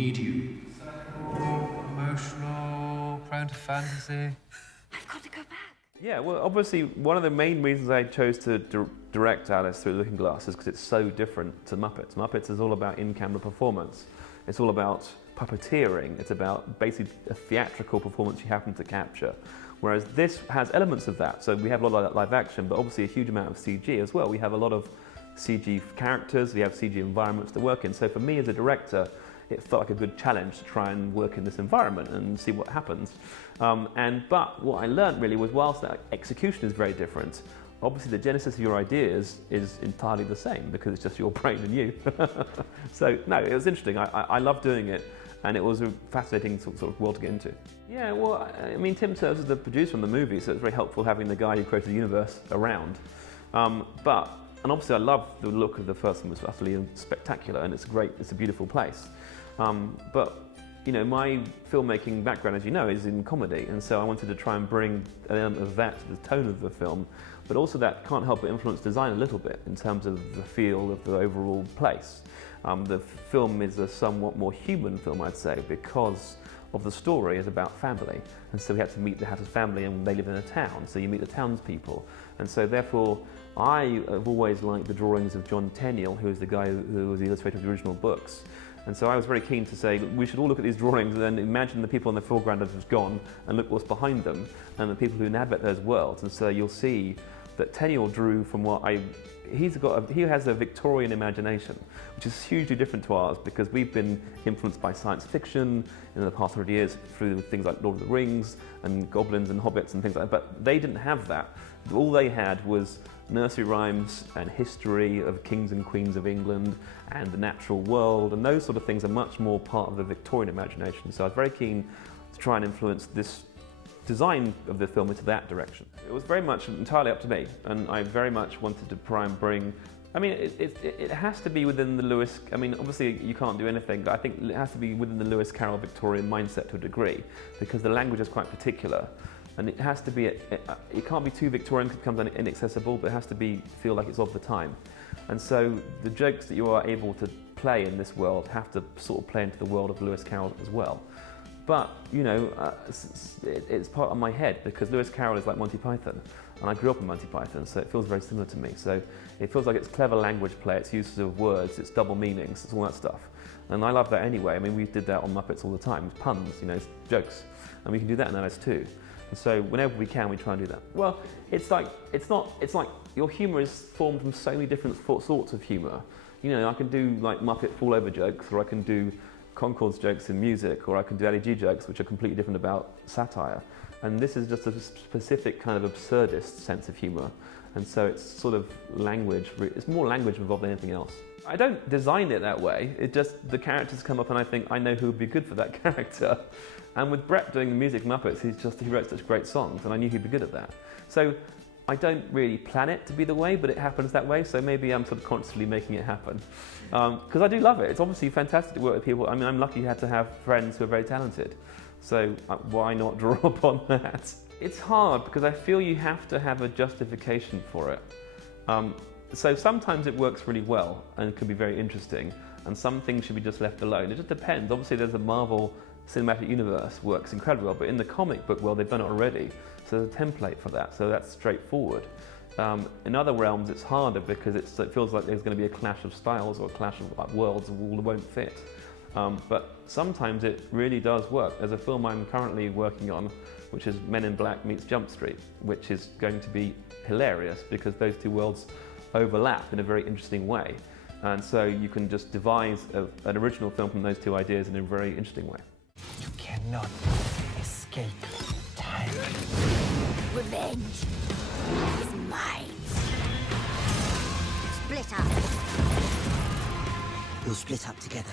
need you. Emotional, prone to fantasy. I've got to go back. Yeah, well, obviously, one of the main reasons I chose to direct Alice Through the Looking Glass is because it's so different to Muppets. Muppets is all about in-camera performance. It's all about puppeteering. It's about basically a theatrical performance you happen to capture. Whereas this has elements of that. So we have a lot of live action, but obviously a huge amount of CG as well. We have a lot of CG characters, we have CG environments to work in. So for me as a director, it felt like a good challenge to try and work in this environment and see what happens. But what I learned really was, whilst that execution is very different, obviously the genesis of your ideas is entirely the same because it's just your brain and you. So no, it was interesting. I loved doing it, and it was a fascinating sort of world to get into. Yeah, well, I mean, Tim serves as the producer on the movie, so it's very helpful having the guy who created the universe around. And obviously I love the look of the first one. It was utterly spectacular, and it's a beautiful place. But you know, my filmmaking background, as you know, is in comedy, and so I wanted to try and bring an element of that to the tone of the film, but also that can't help but influence design a little bit in terms of the feel of the overall place. The film is a somewhat more human film, I'd say, because of the story is about family, and so we had to meet the Hatter's family, and they live in a town, so you meet the townspeople, and so therefore I have always liked the drawings of John Tenniel, who is the guy who was the illustrator of the original books. And so I was very keen to say, we should all look at these drawings and then imagine the people in the foreground have just gone and look what's behind them and the people who inhabit those worlds. And so you'll see that Tenniel drew from he has a Victorian imagination, which is hugely different to ours because we've been influenced by science fiction in the past 100 years through things like Lord of the Rings and goblins and hobbits and things like that, but they didn't have that. All they had was nursery rhymes and history of kings and queens of England and the natural world, and those sort of things are much more part of the Victorian imagination. So I was very keen to try and influence this design of the film into that direction. It was very much entirely up to me, and I very much wanted to try and bring, I mean, it has to be within the Lewis, I mean, obviously you can't do anything, but I think it has to be within the Lewis Carroll Victorian mindset to a degree, because the language is quite particular. And it has to be, it can't be too Victorian because it becomes inaccessible, but it has to feel like it's of the time. And so the jokes that you are able to play in this world have to sort of play into the world of Lewis Carroll as well. But, you know, it's part of my head because Lewis Carroll is like Monty Python, and I grew up in Monty Python, so it feels very similar to me. So it feels like it's clever language play, it's use of words, it's double meanings, it's all that stuff. And I love that anyway. I mean, we did that on Muppets all the time, it's puns, you know, it's jokes. And we can do that in Alice too. And so whenever we can, we try and do that. Well, it's like your humour is formed from so many different sorts of humour. You know, I can do like Muppet fall over jokes, or I can do Concord's jokes in music, or I can do Ali G jokes, which are completely different about satire. And this is just a specific kind of absurdist sense of humour. And so it's sort of language, it's more language involved than anything else. I don't design it that way, it just, the characters come up and I think, I know who would be good for that character. And with Brett doing the music Muppets, he wrote such great songs, and I knew he'd be good at that. So I don't really plan it to be the way, but it happens that way, so maybe I'm sort of constantly making it happen. Because I do love it. It's obviously fantastic to work with people. I mean, I'm lucky to have friends who are very talented, so why not draw upon that? It's hard because I feel you have to have a justification for it. So sometimes it works really well and can be very interesting, and some things should be just left alone. It just depends. Obviously there's a Marvel cinematic universe works incredibly well, but in the comic book world they've done it already, so there's a template for that, so that's straightforward. In other realms it's harder because it feels like there's going to be a clash of styles or a clash of worlds that all won't fit. But sometimes it really does work. There's a film I'm currently working on which is Men in Black meets Jump Street, which is going to be hilarious because those two worlds overlap in a very interesting way. And so you can just devise an original film from those two ideas in a very interesting way. You cannot escape time. Revenge is mine. Split up. We'll split up together.